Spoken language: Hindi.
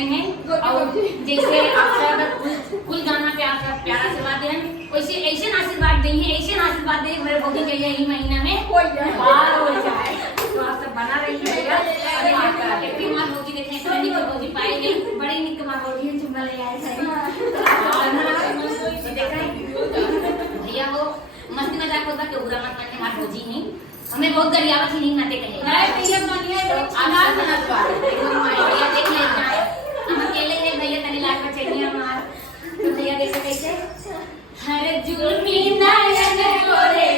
टाइम है और जैसे आप सब कुल गाना पे आप सब प्यारा आशीर्वाद दें वैसे ऐसे आशीर्वाद देंगे ऐसे आशीर्वाद दें मेरे भौजी के लिए यही महीना में पार हो जाए तो आप सब बना रही है अरे हैप्पी मां भौजी देखें इतने निक भौजी पाए नहीं बड़ी निक मां भौजी चुम्मा ले आए थे देखा भैया वो मस्ती मजाक होता कि बुरा मत मानने मां भौजी ही हमें बहुत गरियावत ही नहीं नाते कहे नहीं भैया मानिए आधार बना दो भैया देख लेना हम अकेले हैं भैया तनी लाख में चाहिए हमार तो भैया कैसे कैसे हर जुल्मी नयन गोरे